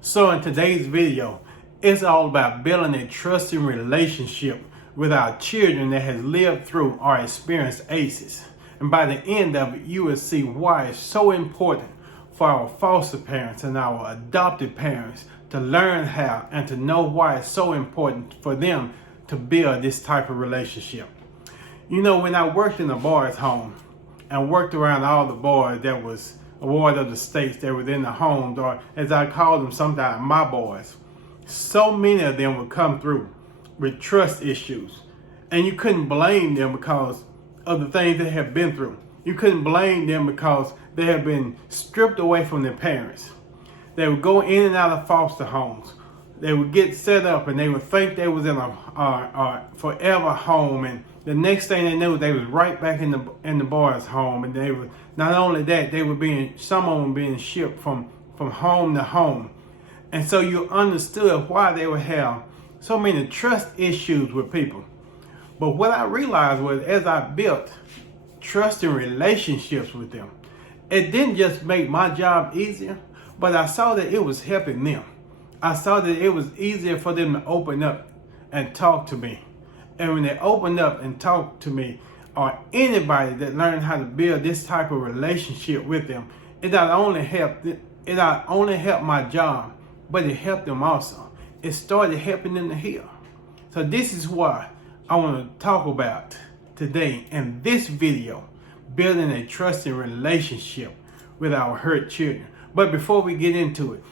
So in today's video, it's all about building a trusting relationship with our children that has lived through or experienced ACEs. And by the end of it, you will see why it's so important for our foster parents and our adoptive parents to learn how and to know why it's so important for them to build this type of relationship. You know, when I worked in a boys' home and worked around all the boys that was a ward of the states that were in the homes, or as I call them sometimes, my boys, so many of them would come through with trust issues. And you couldn't blame them because of the things they have been through. You couldn't blame them because they have been stripped away from their parents. They would go in and out of foster homes. They would get set up and they would think they was in a forever home, and the next thing they knew, they was right back in the boys' home. And they were, not only that, they were some of them being shipped from home to home. And so you understood why they would have so many trust issues with people. But what I realized was, as I built trusting relationships with them, it didn't just make my job easier, but I saw that it was helping them. I saw that it was easier for them to open up and talk to me. And when they opened up and talked to me, or anybody that learned how to build this type of relationship with them, it not only helped my job, but it helped them also. It started helping them to heal. So this is what I want to talk about today in this video: building a trusting relationship with our hurt children. But before we get into it,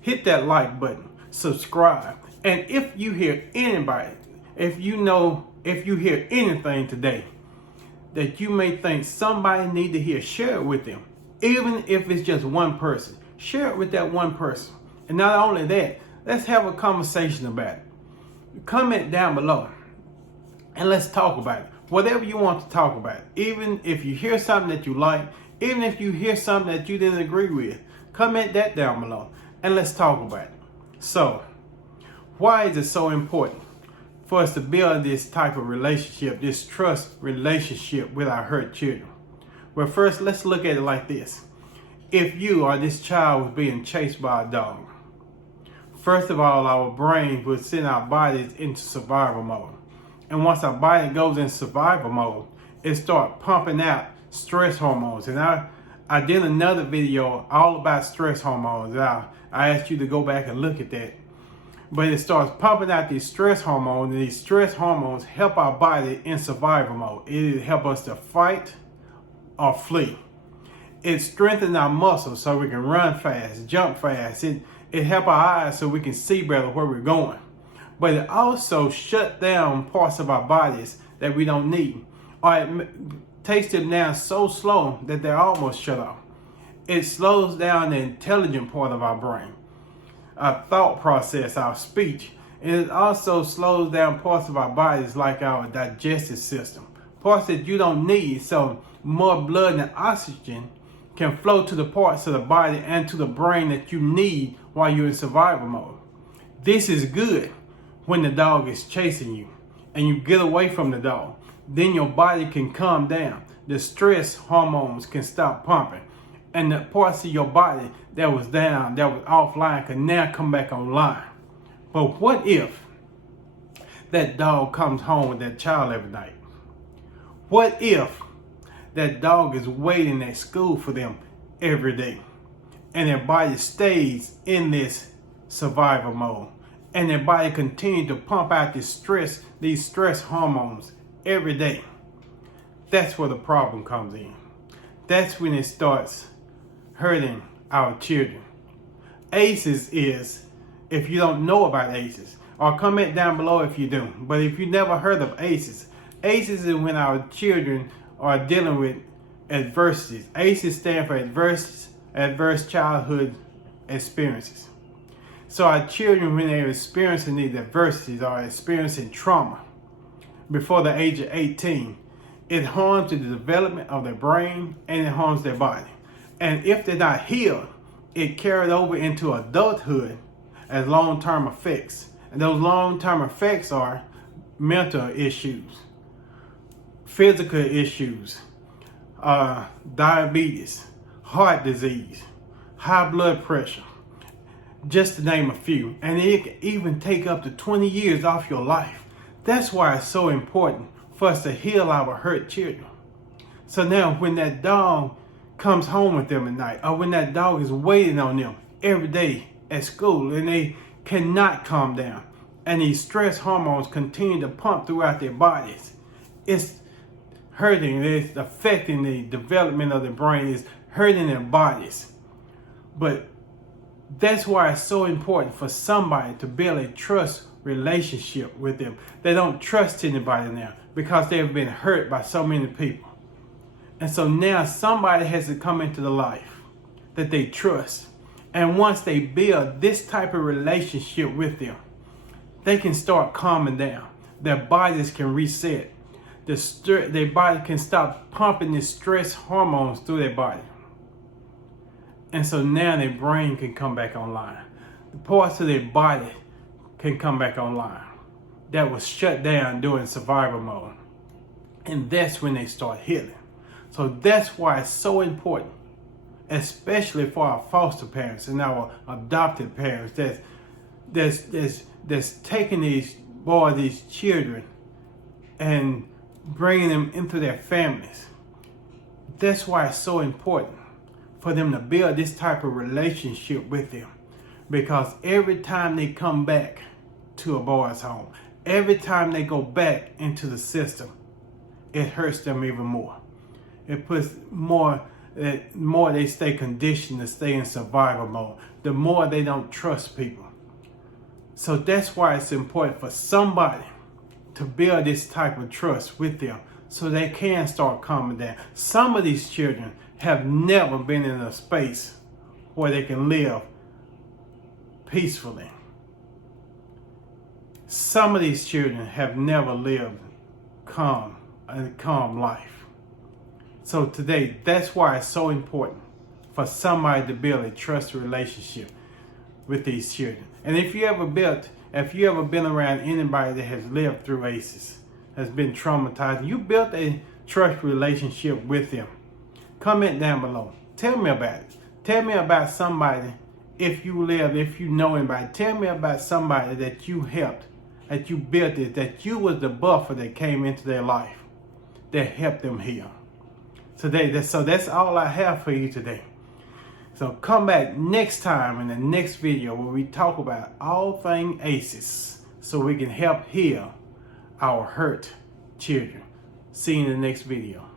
hit that like button, subscribe, and if you hear anybody, if you hear anything today that you may think somebody need to hear, share it with them. Even if it's just one person, share it with that one person. And not only that, let's have a conversation about it. Comment down below and let's talk about it. Whatever you want to talk about. Even if you hear something that you like, even if you hear something that you didn't agree with, comment that down below and let's talk about it. So, why is it so important for us to build this type of relationship, this trust relationship with our hurt children? Well, first, let's look at it like this. If you or this child was being chased by a dog, first of all, our brain would send our bodies into survival mode. And once our body goes in survival mode, it starts pumping out stress hormones. And I did another video all about stress hormones. I asked you to go back and look at that. But it starts pumping out these stress hormones, and these stress hormones help our body in survival mode. It helps us to fight or flee. It strengthens our muscles so we can run fast, jump fast. It helps our eyes so we can see better where we're going. But it also shuts down parts of our bodies that we don't need. Or it takes them down so slow that they're almost shut off. It slows down the intelligent part of our brain, our thought process, our speech. And it also slows down parts of our bodies like our digestive system, parts that you don't need, so more blood and oxygen can flow to the parts of the body and to the brain that you need while you're in survival mode. This is good when the dog is chasing you and you get away from the dog. Then your body can calm down. The stress hormones can stop pumping. And the parts of your body that was down, that was offline, can now come back online. But what if that dog comes home with that child every night? What if that dog is waiting at school for them every day, and their body stays in this survival mode, and their body continues to pump out these stress hormones every day? That's where the problem comes in. That's when it starts hurting our children. ACEs is, if you don't know about ACEs, or comment down below if you do, but if you never heard of ACEs, ACEs is when our children are dealing with adversities. ACEs stand for adverse childhood experiences. So our children, when they're experiencing these adversities or experiencing trauma before the age of 18, it harms the development of their brain and it harms their body. And if they're not healed, it carried over into adulthood as long-term effects. And those long-term effects are mental issues, physical issues, diabetes, heart disease, high blood pressure, just to name a few. And it can even take up to 20 years off your life. That's why it's so important for us to heal our hurt children. So now when that dog comes home with them at night, or when that dog is waiting on them every day at school and they cannot calm down, and these stress hormones continue to pump throughout their bodies, it's hurting, it's affecting the development of the brain, it's hurting their bodies. But that's why it's so important for somebody to build a trust relationship with them. They don't trust anybody now because they've been hurt by so many people. And so now somebody has to come into the life that they trust. And once they build this type of relationship with them, they can start calming down. Their bodies can reset. Their body can stop pumping the stress hormones through their body. And so now their brain can come back online. The parts of their body can come back online that was shut down during survival mode. And that's when they start healing. So that's why it's so important, especially for our foster parents and our adopted parents that's taking these children and bringing them into their families. That's why it's so important for them to build this type of relationship with them. Because every time they come back to a boys' home, every time they go back into the system, it hurts them even more. It puts more they stay conditioned to stay in survival mode, the more they don't trust people. So that's why it's important for somebody to build this type of trust with them so they can start calming down. Some of these children have never been in a space where they can live peacefully. Some of these children have never lived a calm life. So today, that's why it's so important for somebody to build a trusted relationship with these children. And if you ever been around anybody that has lived through ACEs, has been traumatized, you built a trust relationship with them, comment down below. Tell me about it. Tell me about somebody, if you know anybody. Tell me about somebody that you helped, that you built it, that you was the buffer that came into their life, that helped them heal. So that's all I have for you today. So come back next time in the next video where we talk about all things ACEs so we can help heal our hurt children. See you in the next video.